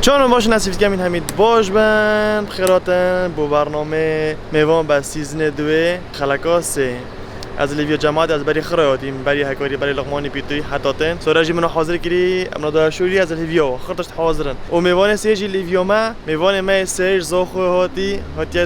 چون باش نصیفت کمین همید باش بند بخیراتن بو برنامه میوان با سیزن دوه خلقا سه از لیویا جماعت از بری خرایاتیم بری هکاری بری لقمانی پیتوی حتاتن سوراجی منو حاضر کری امنا داشوری از لیویا خرطش حاضرن و میوان سیجی لیویا ما میوان ما سیج زاخو هاتی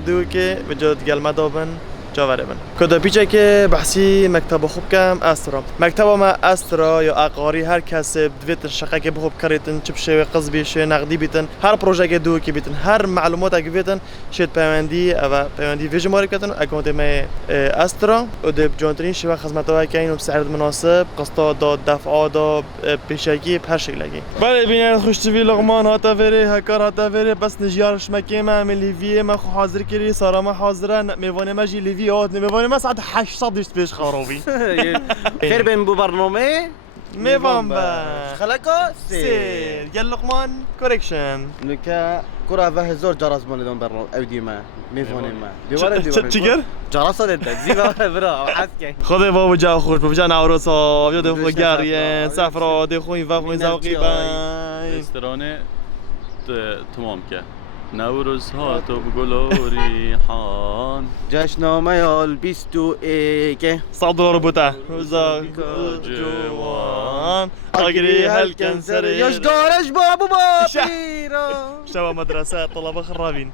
دو که به جد گلمه دابن جاوره من کدا پیچه که بحثی مکتب خوب کم استرا مکتب ما استرا یا اقاری هر کس دویت شقه که بخوب کریتن چه بشه قصبی شه نقدی بیتن هر پروژه که دو که بیتن هر معلومات که بیتن شد پیوندی و پیوندی ویژه ماری کردن اکانت ما استرا و دب جانترین شبه خدمات که اینو بسعر مناسب قسطا داد دفعات داد پیشگی هر شکلی بله ببینید خوشتوی لقمان هاتا وره هکار هاتا وره بس نجارش مکه ما لیوی ما حاضر کردی سارا ما حاضرن میوان ماجی لیوی میوان ما ساعت 800 دشت پیش خرابی خير بين بو برنامه میوان با خلقا سیر گل لقمان کورکشن نكا كرة فيه زور جرس مال برنامه او ديما ميفون ما ديوان چیگر؟ جرس انت زيبا برا حسكي خدا بابا جا خوش بابا جا نوروسا یاد خو گریه سفرا دی خوین و خوین زوقی بای رستوران تمام که نوروز ها تو بگلوری حان جشنامه یال 21 $100 بوده روزا جوان اگری هل کنسر يش دارش بابو بابيرا شبا مدرسه طلبه خرابين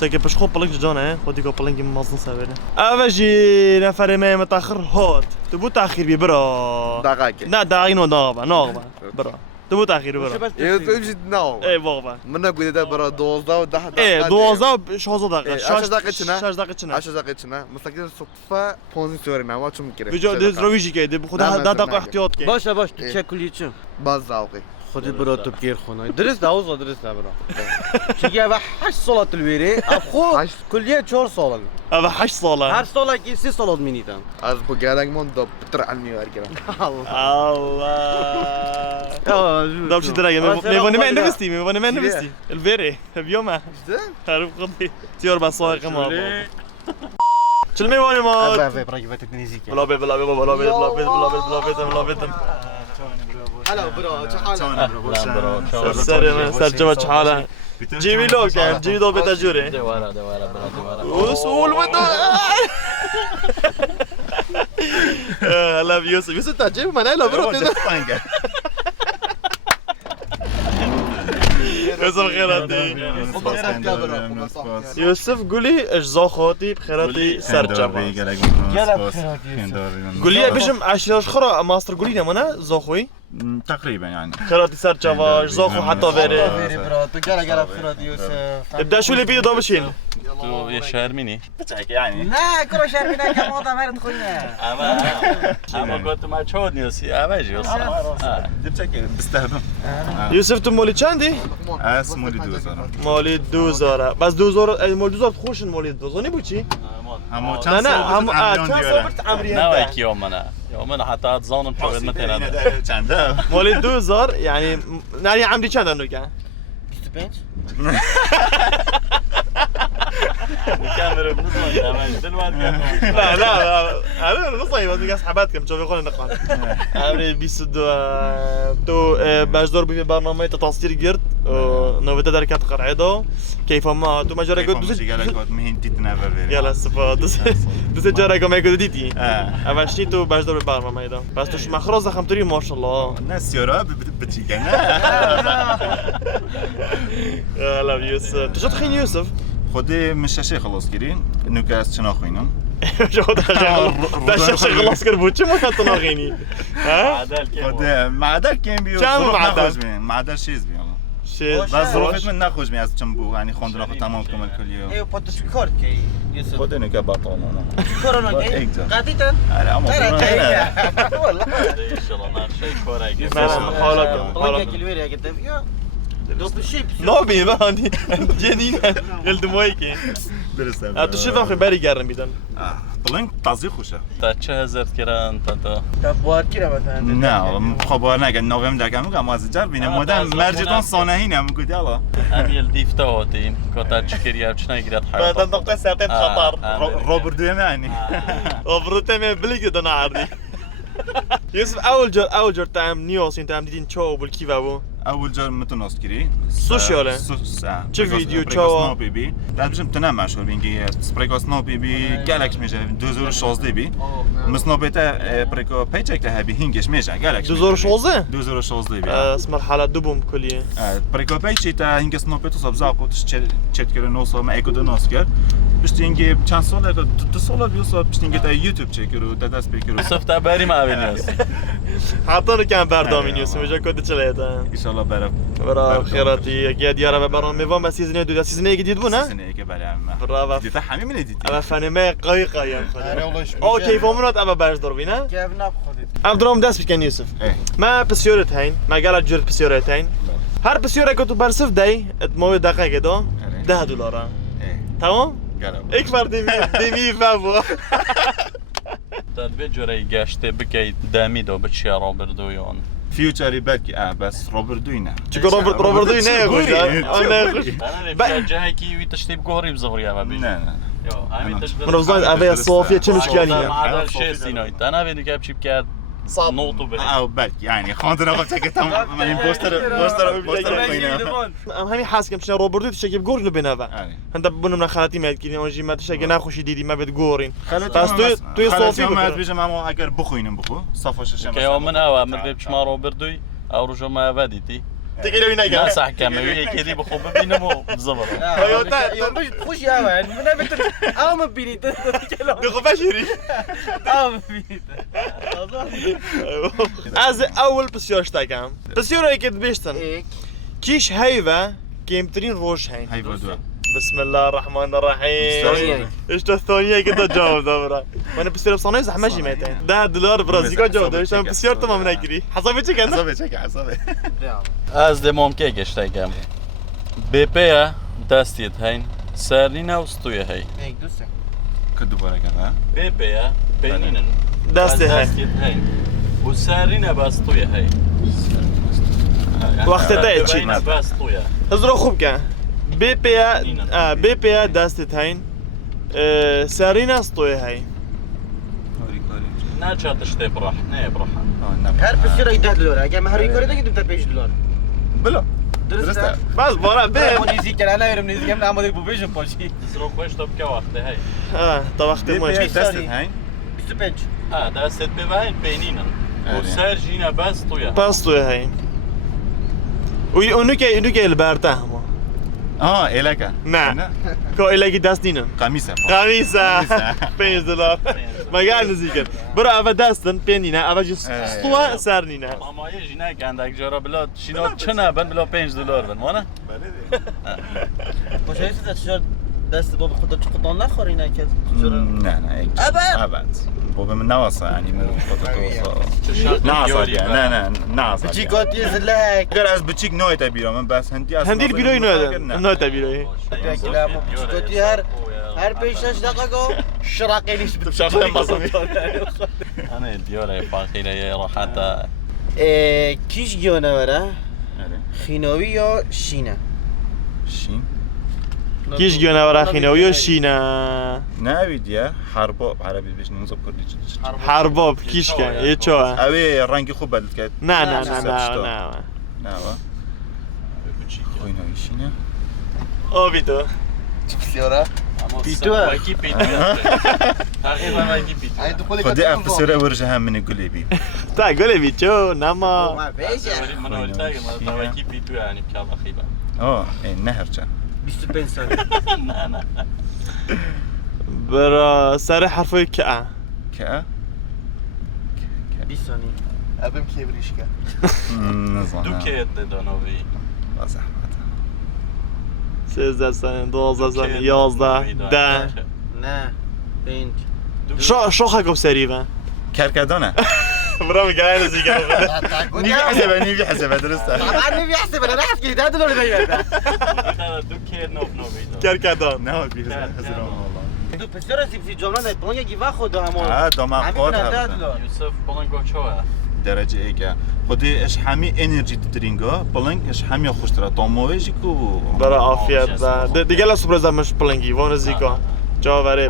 ساكي باش خوب بلنك جانا خودي كو بلنك مازن سابينا افاجي نفر ما متاخر هات تبو تاخير بي برا دقاقة نا داعين ناغبا برا تبو تاخير برا تمشي تناوم اي بابا منا قلت ده برا 12 و 10 ايه 12 شازو دقيقة 10 دقيقة شنا 6 دقيقة شنا 10 دقيقة شنا مستقيم صدفة بوزيشن ما شو ممكن بجو دز رويجي كده بخد ده دقيقة احتياط كده باشه باش تشكل چه باز ذوقي خودی برا تو بگیر خونه درست داوز درست برا چیگه و 8 سالات الویری ابخو کلیه 4 سال هذا 8 صالة هر سال کی 3 سالات مینیدن از بقالك من دب بتر علمي وارجع الله دام شو دراجة ميفوني ما نفستي ميفوني ما نفستي الفيري بيومه عارف خدي تيور بس صايق ما شو ميفوني ما برای وقت نزیکه بلا بلا بلا بلا بلا بلا بلا بلا بلا هلا برو چه حالك سر سر جوا حالا جيبي لو كان جيبي دو بيتا جوري دوارا وصول بدو هلا يوسف يوسف تعجب ما لا برو يوسف خيراتي يوسف قولي ايش زاخاتي بخيراتي سرجبا قولي بيجم 10 خرا ماستر قولي انا زاخوي تقريبا يعني خيراتي سرجبا ايش زاخو حتى فيري برا تو گره گره بخورد یوسف ابدا شو اللي بيدو دابشين تو یه شهر مینی؟ بتحكي يعني نه کرو شرمینه که ما دمرد خونه اما كنت ما تشودني يوسي اواجي يوسي بتحكي بستخدم يوسف تو مولي چندی؟ اسمه لي 2000 مولي 2000 بس 2000 مولي 2000 خوش مولي 2000 نبو چی؟ همو لا لا هم چند چند صبرت عمري ناويك يومنا حتى اتظانم شغل مثلا چنده مولي 2000 يعني عمري چند انو كان 25 الكاميرا بنص دلوقتي لا لا انا نصي بس اصحاباتكم تشوفوا يقولون نقطع عمري 22 تو باجدور بي برنامج تصوير جرد نوبه دركات قرعيدو كيف ما تو مجرى قد مهين تتنافر يلا صفا دوست جارا كما يقول ديتي اوشتي تو باجدور برنامج ده بس توش مخروز خمتري ما شاء الله الناس يورا بتجينا يلا يوسف تو شو تخين يوسف خودي مش شيء خلاص كرين انه كاس شنو خوينم شو ده شيء خلاص كربوتش ما كنت ناغيني ها خودي معدل كان بيو معدل شيز بيو شيء بس ظروفت من نخرج من از چنبو يعني خوندن اخو تمام كمل كليو ايوه پاتش کار کی یوسف خودي انه كبطل انا کرونا کی قدیتن اما والله ان شاء الله نار شيء كوره ما حالك والله الوير يا قدام يا دوست شيب نابي ما عندي جنين الدمويكي درسته تو شو اخي بري گرم میدن بلنك تعزي خوشه تا چه هزار کران تا تبوات كده مثلا نه خبر نگه ناقم دکم میگم از جر بینه مدام مرجتون صانهین هم گفت یالا امیل دیفتا هاتیم کتا چکری ام چنای گرد بعد حیاتا نقطه ساعتين خطر روبرت يعني وبروتي من بليك دنا عردي يوسف اول جور تايم نيوس انت عم ديتين تشو بالكيفابو اول جار متناس كري سوشياله. چه ویدیو چاوا؟ سنوبی بی بعد بجم تنم مشهور بینگی سپریکا سنوبی بی گالکس میشه 2016 بی مسنوبتا پریکا پیچک ته بی هینگش میشه گالکس 2016 2016 بی اسم مرحله دوم کلیه پریکا پیچی تا هینگ سنوبتا صاحب زاقوتش چت کرد نوسا ما اکو دناس کرد بشتینگی چند سال دو سال بیوسا بشتینگی تا یوتیوب چکرو تا دست بکرو يوسف تباري ما بينيس حاطانو كان بردامين يوسف مجا كنت چليتا ان شاء الله برا برا خيراتي اكيد يا رب برا ميفون بس سيزن دو سيزن جديد بون ها سنه که برای هم برافو دیتا همه من دیدی اما فنمه قوي قوي آره والله او تليفونات ابا باش ضربينا كيف نبخذ عبد الرحمن داس بكن يوسف ايه ما بسيورت هين ما قالت جور بسيورت هين هر بسيورة كنت برسف داي موي دقيقة كده $10 ايه تمام قالوا اكبر ديمي فابو تدبي جوري گشته بکی دمی دو بچی روبردویون فيوتشري باكي بس روبرت دوينا چیکو روبرت دوی نه خوش انا خوش انا جهه کی وی تشتیب گوری بزوریا ما بی نه نه يو همین تشبه من بظن ابي صوفيا چه مشكله ما عدا شيء سينايت انا بيدو كاب شي بكات نوتو بي او باكي يعني خاطر اخذ شكل تم يعني بوستر وينا همین حس کم شنا روبرت تشكي بگور لو بنابا يعني انت بنم نخالتي ما كيني اونجي ما تشكي ناخوشي ديدي ما بتگورين بس توی صوفی ما بکن. بيجي ما اگر بخوينم بخو صفو شش كي يوم من هوا من بيبش ما روبردوي او رجو ما فاديتي تيجي لو لا ينقا صح كما وي كيدي بخو ببينمو بزبر يوم بيجي تخش يا مان من بتر او ما بيني دخو بشري او ما بيني از اول بسیار اشتاقم بسیار هيك بيشتن هيك كيش هيفا كيمترين روش هين هاي بدو بسم الله الرحمن الرحيم الثانية. ايش الثانية كده جاوب دبرا وانا بسيار بصناعي زحمة جيمتين $10 برازيل جاوب ايش انا بسيار تمام ناكري حسابي چه كده حسابي چك حسابي از دمام که گشتاگم بپیا دستیت هین سرلینا وستوی هی هيك دوسه كدو برا كذا بپیا بینینن دستی هی. دستیت هین و سرلینا باستوی هی وقت ده چی؟ بینه باستوی هزرو خوب كان بي بي داستت هين سارينا سطوي هاي نه چاتشته براح نه براح هر بصير $10 اگه مهری کاری دیگه تو $5 بلا درسته بس برا بي مونيزي كان انا يرم نيزي كان عمود بوبيجن باشي زرو خوش تو بکه وقته هی طبخت ماش دست هاي 25 دستت ببین بینینن و سرجینا باستوی باستوي هاي ونوكي البارتا هما إلكا نه كو إلاكي داستينن قميصة قميصة $5 ما قال نزيكن برا أبا داستن بينينا أبا جس سطوة سارنينا ماما یه جینا گندک جارا بلا شینا چنه بن بلا $5 بن مانه باشه ایسا تشار دست باب خدا چه قطان نخوری نکرد نه أبد بابا من نواصل يعني من خطط ناصر يعني لا ناصر بچیکات یه زلک اگر از بچیک نوعی تبیرم من بس هنديل بيروي نوع تبيروي بچیکلا ما بچیکاتی هر 5-6 دقیقه شراقی نیست شغله مصري انا دیاره فاقیله راحتا کیش گیانه وره خیناوی یا شینه شين كيش جونا ورا خيناوي وشينا ناويد يا حرباب عربي باش ننزل كردي حرباب كيش كان يتشوا اوي رانجي خوب بدلت كات نا ناوا خوينا ويشينا او بيتو بيتو کی پیتو تقریبا ما کی پیتو خدي افسر ورجها من يقول بي تا قولي بيتو نما ما بيشه من قلت لك ما کی پیتو يعني بكاب خيبه النهر جا 25 ثانيه نه برا سر حرفي كا كا 20 ثانيه ابم كيبريشكا نظام دو کیت دانوی صح 13 سنة 12 سنة 11 10 نه 5 شو خاكم سريبا كركدانه برافو قاعد زي كده نيجي حسبها درستها طبعا نبي احسب انا راح احكي ده دول ده دو کیت نو كركدان نهار بيحسبها والله دو پسر سیب سی جمله نه پونگه گیوا خدا همون دوما خود یوسف بلنگو چوه درجه ايجا خدي اش حامي انرجي درينجا بلنك اش حامي خوشترا طومويجيكو برا عافيت با دي قال سبرزا مش بلنگي وانا زيكا جاوري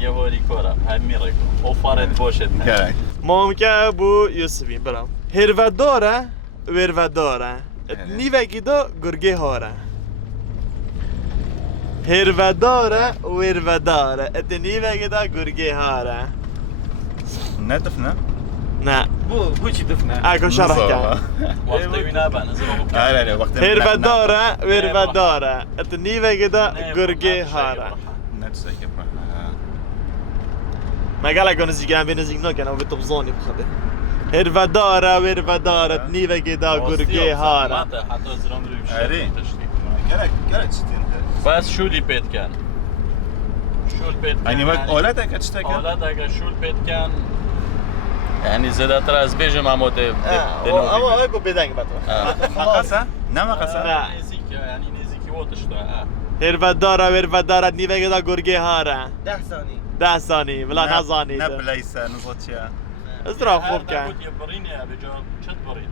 یه واری کارم همین رگو اوفارت باشد كاي ممكن ابو يوسفي برا هيرفادورا ويرفادورا نیوگی دا گرگه هاره هرو داره ورو داره ات نیوگی دا گرگه هاره ندفنا نه بو چی دفنه اگه شرح کن وقتی وینا بنا زمان لا وقت هرو داره ورو داره ات نیوگی دا گرگه هاره نفسك يا ما قال لك نزيق عم بينزيق نوكن او بتبزوني بخده هرو داره ورو داره ات نیوگی دا گرگه هاره حتی زرام روش اري قالك ستين بس شو اللي بيت كان شو البيت يعني وقت اولادك تشتكي اولادك شو البيت كان يعني زادت راس بيجي مع موتيف او اكو بدنگ بتو مقاسة نما قاسة لا. نزيك يعني نزيك وتشتا هرو داره ورو داره ات نیوگی دا گرگه هاره 10 ثانية 10 ثانية بلا نزاني نبليسة نزوتشيا ازرع خوب كان يبريني يا بجار شد بريد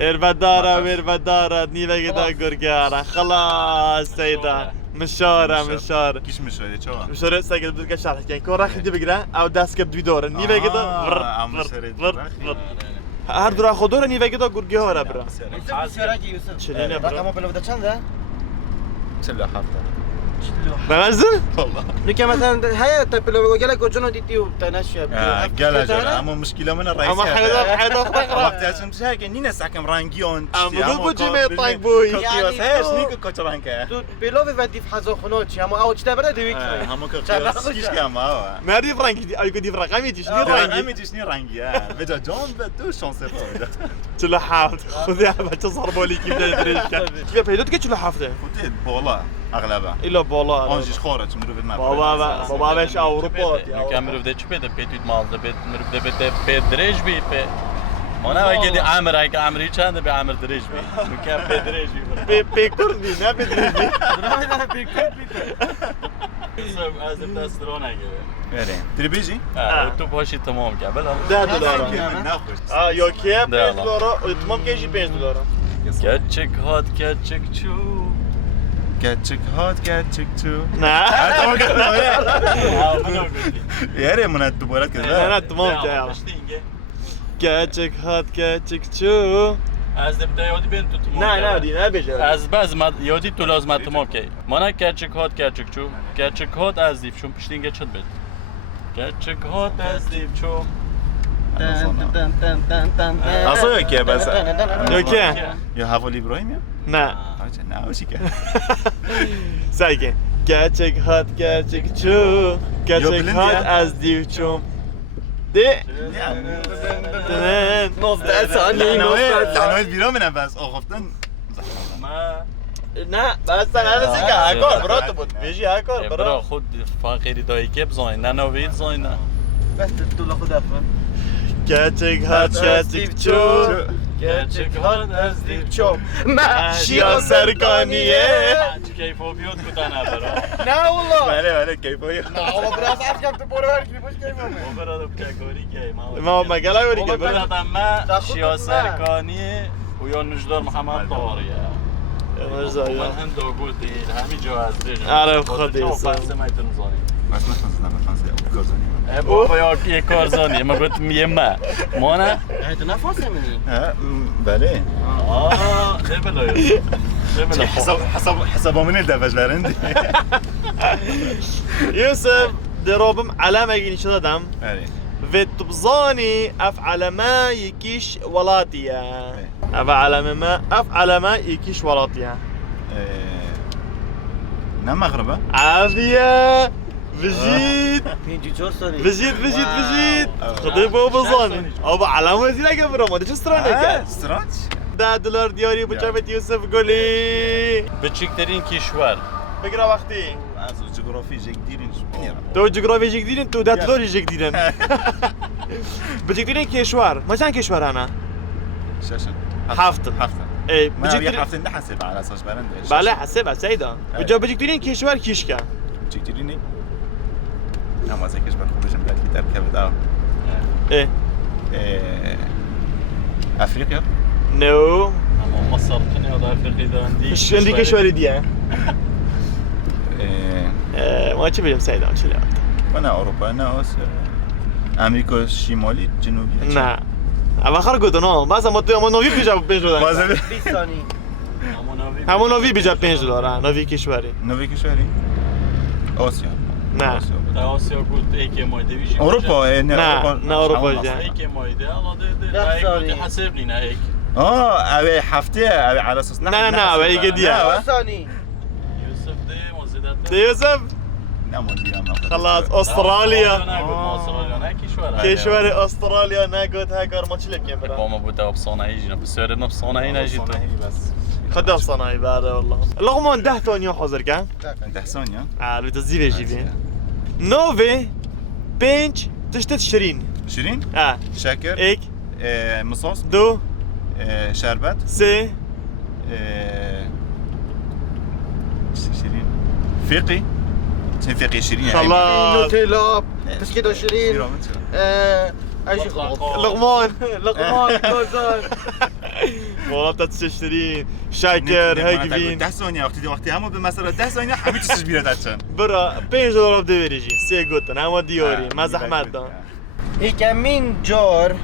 هرو داره ورو داره نیوگی دا گرگه هاره خلاص سيدا مشاره كيش مشاري شو مشاره ساكت بدك شرح كان كون راح دي بقرا او داسك بدوي دور نیوگی دا عم مشاري هر دور خود دور نیوگی دا گرگه هاره برا يوسف يوسف چلینه برا رقم بلوفده چنده؟ شلو حافظة بنزل والله نكا مثلا هيا تبلو قالك وجنو ديتيو تنشي قال اما مشكلة من الرئيس اما حيدا وقت تقرا عشان هيك نينا ساكم رانجيون اما قول بوجي ما طاق بوي كوكيوس هيش نيكو كوتش رانكا تو بلوفي ودي في حزو خنوتش اما او جدا بلا دويك هم كوكيوس كيش كام اه ما دي فرانك دي ايكو دي فرانك دي شنو رانجي رانجي ميجي شنو رانجي بدا جون بدو شانسر تلا حافظ خذي على تصهر بولي كيف تدري كيف بيدو تكتش له حافظه خدت بولا اغلبها الا بالله اونجيش خورج مروف الماب بابا باش اوروبا كاميرا بدي تشبه ده بيت مال ده بيت مرف ده بيت دريج بي بي ما انا بقول عامر هيك عامري كان بعمر دريج بي مكان بيت دريج بي كردي ما بدري از دسترون هيك يعني تريبيجي تو باشي تمام قبل ده دولار اه يو كيف ده 5 دولار تمام كيجي 5 دولار كاتشك هات كاتشك شو كاتشك هات كاتشك تو نعم يا ريت من الدبولات كذا انا تمام يا كاتشك هات كاتشك شو از ده یادی بین تو تمام نه دی نه بجا از باز ما یادی تو لازم تمام کی مانا کچک هات کچک چو کچک هات از دیف چون پشتینگه چت بد کچک هات از دیف چون اصلا كيف بس اوكي يا هافو ابراهيم يا نه لا وش كده سايكن كاتشك هات كاتشك شو كاتشك هات از دیو چوم دي نص ثانية انا بيرو من بس اخفتن ما نه بس انا سيكا هاكور براتو بود بيجي هاكور برا برا خود فاقری دایی که بزاین نه نوید زاین بس تطلع خدها كاتشك هات كاتشك شو کچک هات از دیف شو ماشي سرقانية کیف و بیوت کتانه برا لا والله ولا كيف هي والله براس عارف كم تبورو هركي مش كيف و برا دو کاری که ما قال اوري و برا قبل ما شیا سرکانیه و یا نجدار محمد طاریه من هم دو قلتی همین جو از دیجا عارف خودی بس ما تنزانی بس ما خلصنا بالفرنسي كورزاني بابا یه کارزانی ما گفت میه ما نه هيدا نفس مني ها بله ده بلا حسب من الدفاج عندي يوسف دروبم علامة يجيني شو دام يعني فيت بزاني افعل ما يكيش ولاتيا افعل ما يكيش ولاتيا نعم مغربة عافية بجيت بيجي جوستري بجيت خذي بابا بزاني او علامة زي لا قبل ما تشتري لك ستراتش ده دولار دياري بجابت يوسف قولي بچکترین کشور بقرا وقتي از جغرافی جدیدین تو جغرافي جديدين تو ده دولار جديدين بجيكترين كيشوار ما كان كيشوار انا شاشن حافظ اي ما هي بجيكترين حافظ نحسب على اساس برنده بله حسبها سيدا بجيكترين كيشوار كيشكا جديدين اما زي كشبر خودشم بعد كده كبدا ايه افريقيا نو اما مصر کنه یا در فرقی دارندی مش عندي كيشوار دي إيه، ما تبي سيدا شو لا انا اوروبا انا امريكا الشمالي جنوبي نه اما خرج گفتن بس ما تو ما نوی پیش بین شدن بازم 20 ثانية همون نوی بیجا 5 دلار نوی کشوری نوی کشوری آسیا نه در آسیا گفت ایک مایده بیشی اروپا نه اروپا ایک مایده الان ده حسب نی نه ایک اوی هفته اوی على اساس نه اوی که دیگه ثاني یوسف ده مزیدت یوسف خلاص استرالیا کشور استرالیا نگوت ها کار ما چلی بگیم برا با ما بود افسانه‌ای جینا بسیار افسانه‌ای نجید خد افسانه‌ای بعد والله لغمان 10 ثانیه حاضر کن 10 ثانیه البته زیبه جیبی نوفي 5 تشتت شيرين 20 شاكر ايك مصاص 2 شربت سي شيرين فيقي فيقي شيرين خلاص نوتيلا تسكيت 20 ايش لغمان كوزان والله تشترين شاكر هيك فين 10 ثانيه وقتی همو به مثلا 10 ثانيه همه چیزش بیره دادن برا 5 دلار بده بریجی سه گوتن اما دیاری ما زحمت دام هيك من جار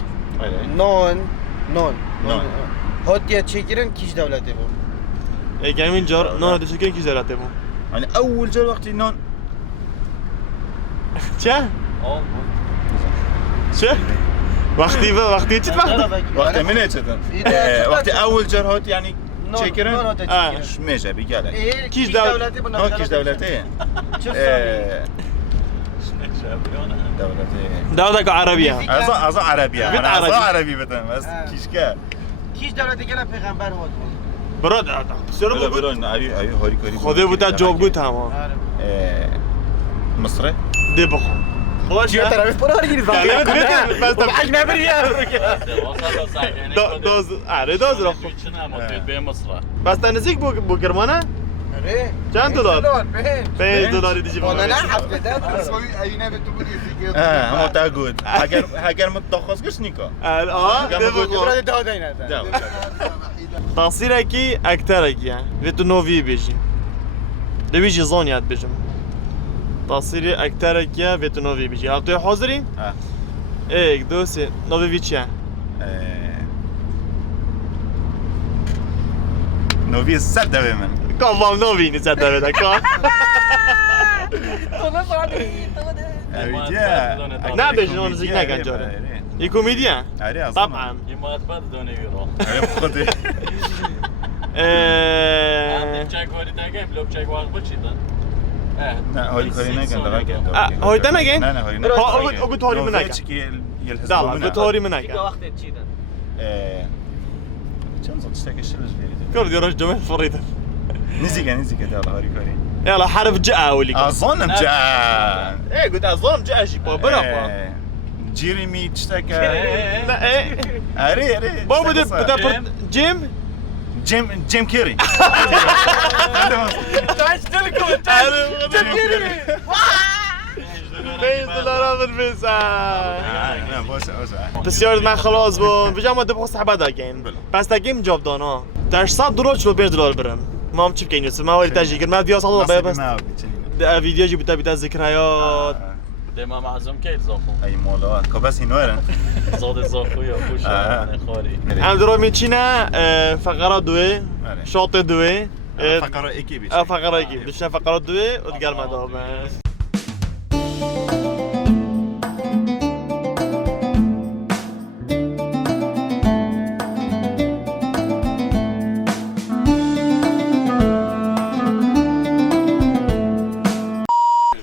نون هاتيا تشكرن كيش دولته بو ای همین جار نه ده چکن کی زراته بو يعني اول جار وقتی نون چه چه وقتی چی وقتی منه چطور وقتی اول جار هات يعني تشكرن مش ميجا بيقالك كيش دولته بو كيش دولته دولته دولتك عربية أظن عربية بنت أنا عربي. أظن عربي بدم بس كيشكا كيش دولته كلا پیغمبر هات براد سر بلا بگو بلا أبي هاري كاري خدا بوده جواب گو تمام مصري ده بخو خوش چیه طرف برو هر گیری نه بس حق نبری دوز آره دوز رو به مصر بس تا نزدیک بو کرمانه آره چند دلار 5 دلار دیجی وانا نه بابا هفته ده هم تاجود هاجر متخصص كش نيكا ده بخو برای داده اینه تقصيرك اكترك يعني فيتو نوفي بيجي ده بيجي زونيات بيجم تقصيري اكترك يا فيتو نوفي بيجي هل تو حاضرين؟ ايك دوسي نوفي فيتشا نوفي السد من كم نوفي نسد هذا كم نه بيجي نون زيك نكن جوري يكوميديان طبعا ما تباد دوني يورو خدي چک واری تاگه بلوک چک واقع بچیدن نه هاري كاري نكن دراك هاي ده نكن؟ نه هاري ها قلت هاري من نكن لا قلت هاري من نكن وقت چیدن كم صوت تشتكي شلوش بيريد كردي رش جمال فريدة نزيكا يلا هاري كاري يلا حرف جاء ولي اظن مجان ايه قلت اظن جاء شي برا جيريمي تشتكى لا ايه اري بابا ده جيم جيم كيري $5 بالفيزا بسیار من خلاص بون بجا ما دبخو صحبه داگین پس تاگیم جواب دانا در $100 شلو $5 برن ما هم چی بکنیم یوسف ما ولی تاجی کرد ما ویدیو صادو بس ده ویدیو جی بتا ذکريات ده ما معزوم که زاخو ای مولا کباس اینوارن زاد زاخو یا خوش خاری هم درو میچینه فقرات دوی شاط دوی فقره اکی بیش فقره اکی بشن فقرات دوی و دیگر مدامه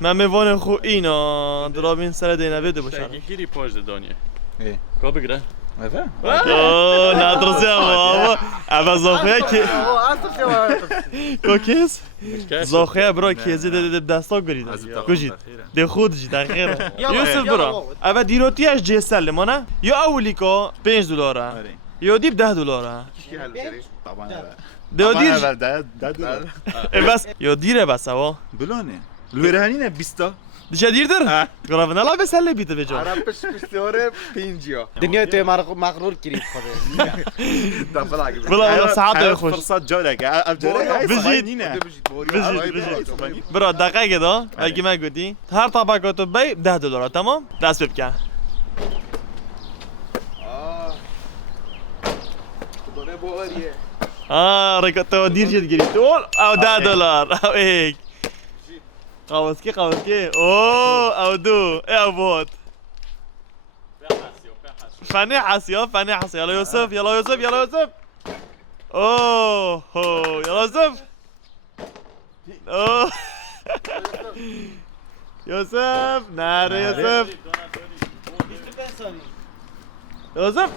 من میوان خو اینا درابین سر دینه بده باشه گیری پاش دانیه ای کو بگیره اوه ندرسی اما زاخویه که کوکیز زاخویه برا کیزی ده دستا گریده گوشید ده خود جی دقیقه یوسف برا اول دیروتیش جیسل لمانه یا اولی که $5 یا دیب $10 ده دیر بس یا دیره بس اوا بلانه لورهانینه 20 دیشه دیر در؟ گرافه نلا بسله بیده به جا دنیا تو مغرور کردی خدا بلا ساعت خوش فرصت جالك ابجري بجید برا دقیقه دا اگه من گودی هر طبقاتو بی $10 تمام دست بکن ركضت دير جد قريت او $10 او هيك قوسكي او دو او بوت فني حسيو يلا يوسف اوه يلا يوسف اوه يوسف نار يوسف يوسف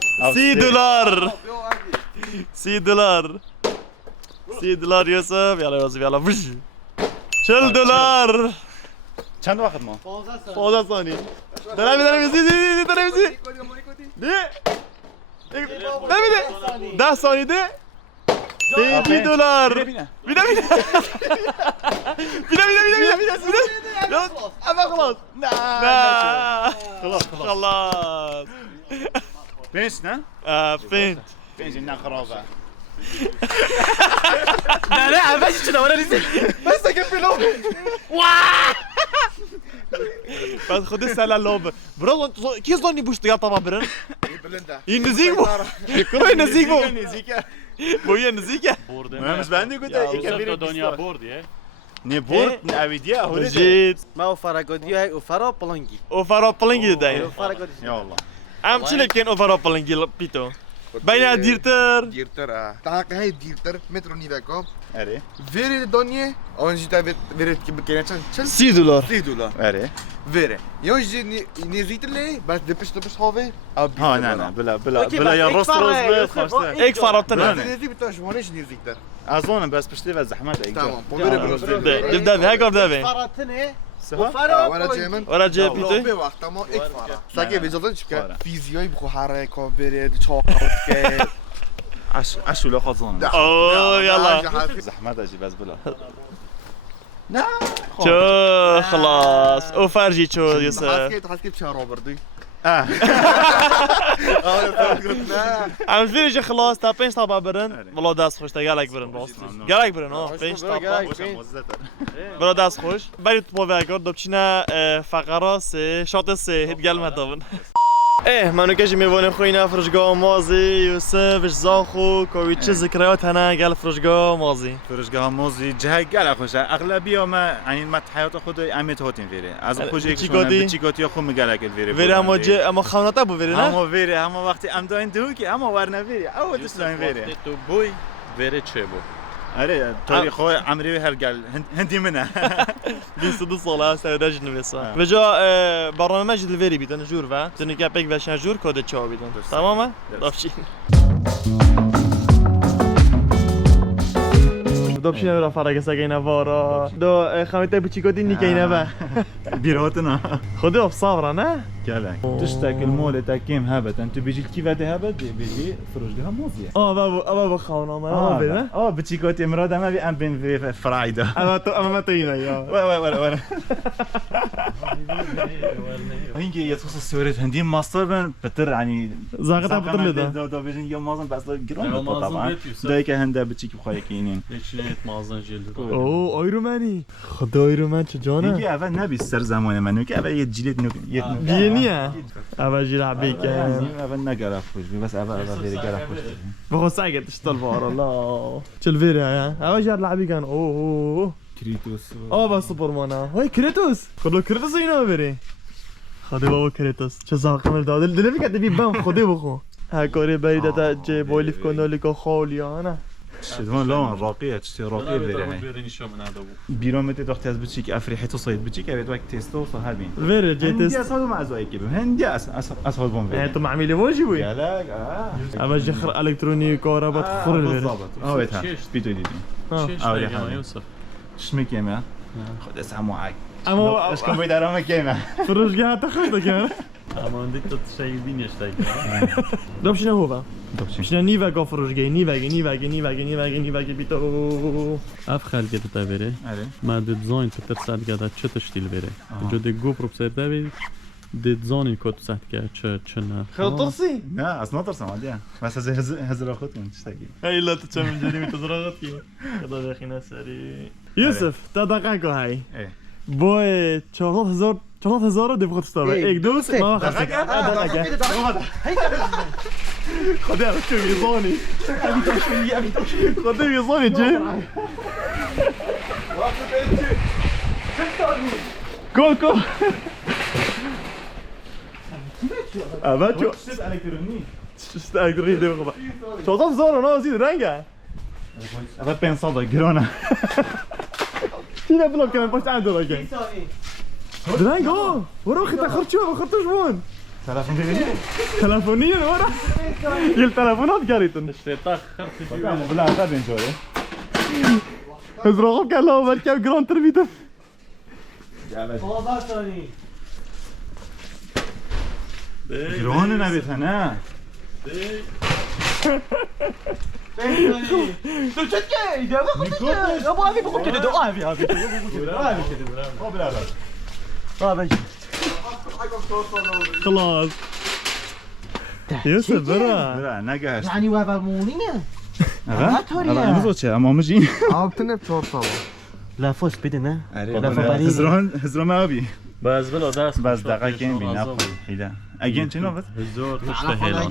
$6 يوسف يلا فش $10 چند وقت ما 15 ثانية دارم زی ده نمیده 10 ثانیه ده $20 بیدا اما خلاص نه خلاص بنش نه؟ فين بنش نه خرابه لا باش كذا ولا نزل بس كيف لوب بس خد السله لوب برو انت كيف ظني بوش تقطع برن بلندا ينزيكو كروي ينزيكو بويا نزيكا ما مش بندی گفت يوسف دنیا بردی نه برد نه اویدیا هوده جيت ما هو فراغوديو هاي وفرا بلانجي اوفر اوبلينج داي فراغوديو یا الله ام شنو كان اوفر اوبلينج بيتو بين ديرتر ديرتر تاك هاي ديرتر مترو نيفاكو اره فيري دونيه اونجي تا فيري كي كان $6 $3 اره فيري يونجي نيزيت لي بس دبش هوفي ها نه بلا یا راست ايك فرطنا نيزي بتاش مانيش نيزيت اظن بس بشتي و زحمت ایک تمام بوبيري بروز دبدا هيك دبدا فراتني ولا جيمن ورا جيب به بيتو وقت ما ایک فارا ساگه بیزادن چیکار فارا. فیزیایی بخو حرکا بره چاقوت که عش ولا خزان اوه يلا زحمت اجي بس بلا شو خلاص وفرجي شو يوسف حاسكي بشهر بردي اه عم فيرجي خلاص تا 5 طابع برن والله داس خوش تا قالك برن راست قالك برن اه 5 طابع برا داس خوش بريت بوفاكور دوبچنا فقرا سه شاط سه هيت قال ما طبن ايه منو كاجي ميفون خوينا فرجقا مازي يوسف زاخو كوي تشي ذكريات هنا قال فرجقا مازي فرشگاه موزی جه گل خوشه اغلبی ما یعنی مت حیات خود امیت هاتین ویره از خوش یک چیکاتی؟ چیکاتی خود میگله که ویره ويري اما جي اما خونتا بو ويري نه اما ویره اما وقتی ام داین دو که اما ورنه ویره اول دوست دارم ویره تو بوی وره چه بو آره تاریخ خو عمری هر گل هندی منه بيصدق صلاة سوداج نبيسا بجا برنامج الفيري بيتن جور و تنك بيك وشن جور كود تشاو بيتن تماما دابشي دابشي نرا فرق ساقينا وارا دو خميته بچيكوتي نيكينا با بیراتنا خدا بصبرا نه گله تشتاك المول تاكيم هابت انت بيجي كيف هابت بيجي فرشگاه موزی بابا خونا ما بينا بچیکاتی مراد ما بی ام بین فرایدا اما ما تينا يا ولا هنگی یه توس سوریت هندی ماستر بن بتر يعني زاغتا بطل ده دا بيجن يوم مازن بس گران يوم مازن طبعا بيت يوسف. دايك هندا بچيك بخوي كينين هیچ مازن جلد اوه ايروماني خدا ايرومان چه جانه هنگی اول نبی سر زمان منو که اول یه جلد یه بينيا اول جي لعبيك اول نگرف خوش بس اول غير گرف خوش بخو ساقط اشتغل فار الله شو الفيري يا اول جار لعبي كان اوه كريتوس بس سوبرمان هاي كريتوس خدو كريتوس اینا بری خدو بابا كريتوس چه زاق کامل داد دل نمیگه بی بام خدو بخو ها کاری برید تا جه بولیف کنالیکا خالیانه شدوان لا راقية تشتي راقية بيري بیرین شو من ادو بیرامت دختر از بچیک افریحی تو صید بچیک اوید وقت تستو و هر بین الفيري جي هندی تست اصلا ما ازوایی که هندی اصلا بون بین انتو معميلي وجهي وي گلک اما جي خر الكتروني كهرباء تخر الفيري بالضبط اوید ها بیتو دیدیم چیش آره، میگم همه. یوسف شمك يا خد اسمعوا معك اما اش كان بيد ارامك يا فروش قاعد تاخذك انا اما عندك تشايبين يشتاق دوب شنو هو بقى شنو نيفا قفروش جاي نيفا بيتو اف خالد تا بره آره ما ديزاين تر ساعت قاعد چه تشتیل بره جو دي جو برو بسر داوي ديزاين كود ساعت قاعد چنا خلط طرسي لا اصلا ترسم عادي بس هزر اخوتهم تشتاقي هاي لا تتشم جريمة تزرغتي هذا يا اخي ناس سري يوسف تا دقيقة هاي ايه بوي 4000 4000 دي بخط ستاره إيه. ايك دوس ما خلصك خدها شو يزوني خدها يزوني جي كول كول اباتشو شو الكتروني دي بخبا شو صار زور انا زيد رنجا اول pensado gröna. فينا بلوك كمان باش عنده رجع درانجو ورا اخي تاخرت شو اخرت شلون Telefon değil. تلفونيا ورا التلفونات قريتن Ama bu laflar ben şöyle. ازرقوا قال له مركب جراند تربيته Gröna ne vet ha? خلاص يوسف برا Bra, ne gör? يعني وهذا مولينا Evet. Ama ne zoçya ama mıcın. Altına çor salo. لا فوش بدنا Hızram abi. بس بلا دست Baz dağa gen bin nap. Hila. Agen çino vet. هزار تشتهيلا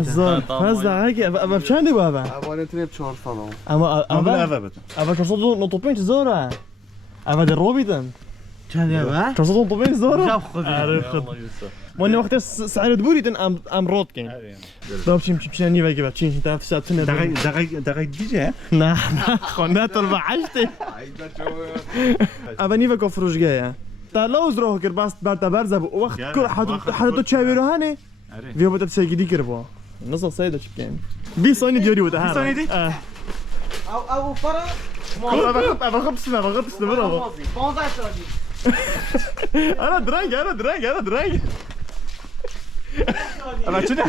هزار هزار هيك اما بشان دي بابا Abonetine çor salo. اما Ama اما eve vet. اما تصدق نطوبين زورا اما دروبيتن كان يا با تصدق نطوبين زورا جاب خذ عارف خد وانا وقت سعر دبوريتن ام رود كين داب شي مشي ني باقي باتشين انت في ساعه سنه Dağa diyece. نعم خنا تربع عشتي ابا نيفا كفروش جايه تا لوز روح كر بس برتا برزه وقت كل حد تشاويرو هاني فيو بدت سيجدي كربو نص سيده شكين بي صوني ديوري وده Bir saniye değil. او فرق ابا خبصنا برافو انا درانج Ama çine.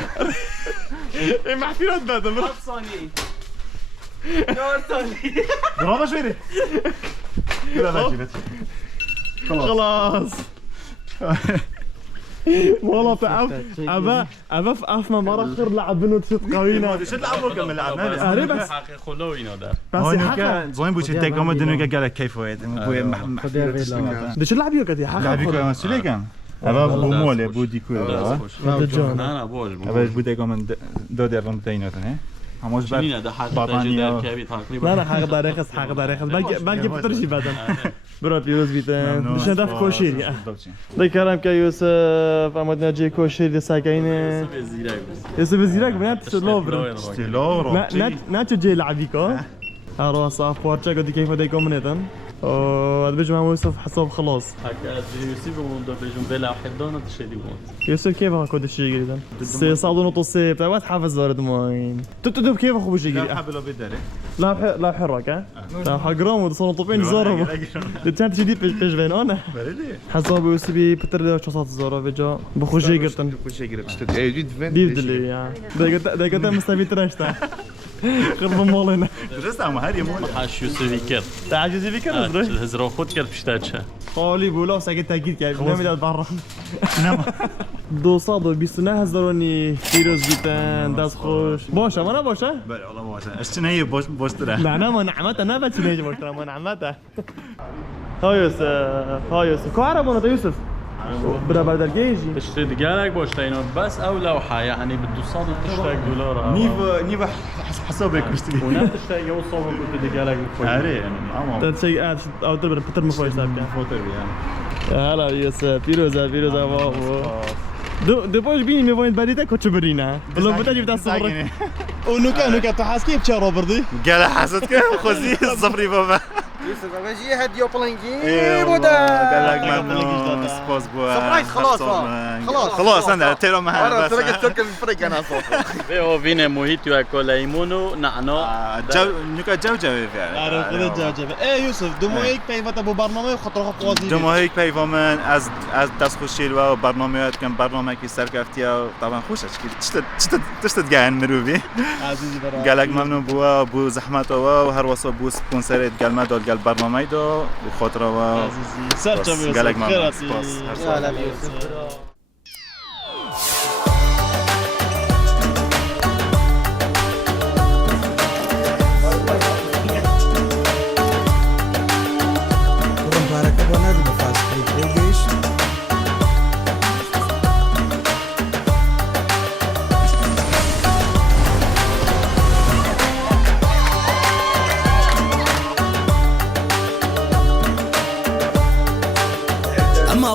ما في رد هذا Bravo şöyle. Biraz acıbet. خلاص والله تعب ابا في افما مرخر لعب بنو تشط قوينا شو تلعبوا كمل لعبنا. اري بس حقي خلوي نادر بس حقا زين بوش تقوم دنيا قال كيف هو دش لعب يوكا دي حقا لعبي كوي مسؤولي كان. أبا بو مولي بو دي كوي. انا بوج أبا بو تقوم دو درهم تينو تاني. هموش بعد. مين ده حق باباني تاجر أو- كابي تقريبا لا حق داريخس باقي بترشي بعدين برو بيروز بيتن دش ندف كوشيري ده كلام كا يوسف امد نجي كوشيري ساكاينه يوسف زيراك بنات تشلوفر استيلو ناتشو جي لعبيكو هارو صاف بورتشا قد كيف بدي يكون منتن هذا بيجي مع يوسف حساب خلاص حق يوسف ومن بيجون بلا حدانا تشدي موت يوسف كيف هاكو دشي جريدن سي صادو نطسي بتاع وات حافظ زارد موين تتدب كيف اخو بشي جري حبلو بدري. لا حرك ها لا حقرام وصلوا طوبين زارو انت شديد بيج بين انا بريلي. حساب يوسف بتر 900 زارو بيجا بخوجي قرتن ديفدلي يا دقيقة مستفيد راشتا خرب مالنا درست اما هر يمون. حاش يوسف كير تعجزي فيك نزري الهزرا خود كير بشتاتشا قولي بولا ساكت تاكيد كيف نمد برا دو صادو بيسنا هزروني فيروز بيتن داس خوش باشا ما باشا بله والله باشه. اشتنایی باش تره. لا انا ما نعمتها انا بس نيجي باشا ما نعمتها ها يوسف كهرباء يوسف بدا بدل جيجي تشتري دقالك بوشتينو بس او لوحة يعني بده صادو تشتاق دولار نیو حسابك مشتري. ونفس الشيء يوصل وكنت دقالك بفوق هري يعني اما. ده شيء قاعد او تبر بتر مفوي سابقا فوتر يعني. هلا يوسف فيروزا بابو دو باش بيني مي وين بديتا كنت برينا والله بدا جبت الصبر ونوكا تحس كيف تشارو بردي قال حسدك خوزي الصفري بابا. Yusuf بجي هديو بلانجي قال لك ممنون سبوس بو. سبرايز خلاص خلاص انا تيرو معنا مرة بس. ترى الفرق الفرق انا صوت بيو فينا موهيتو اكو ليمونو نعناع جو نوكا جو فعلا. عارف خذ الجاجة ايه يوسف دمو هيك بيفتا ابو برنامج خطر قوازي جمهوریک پیوامن از دست خوشیل و برنامه‌ات کم برنامه کی سرکفتی و طبعا خوشش کی تشت جان مروبی عزيزي برا قالك ممنون بو زحمت و هر واسه بو سپانسرت قال دال قال برنامه دو و خاطر و عزيزي سرچم يوسف قالك ممنون خيراتي سپاس هر سال. لا يوسف Mbaraka bwana, tumefast break.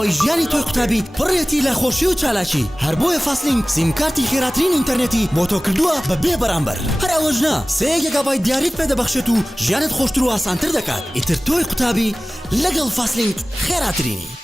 ماوەی ژیانی تۆی قوتابی پڕێتی لە خۆشی و چالاکی هەر بۆیە فاسلینگ سیمکارتی خێراترین ئینتەرنێتی بۆ تۆ کردووە بە بێ بەرامبەر هەر ئەوەژنا 3 گیگابایت دیاریت پێدەبەخشێت و ژیانت خۆشتر و ئاسانتر دەکات ئیتر تۆی قوتابی لەگەڵ فاسلینگ خێراترینی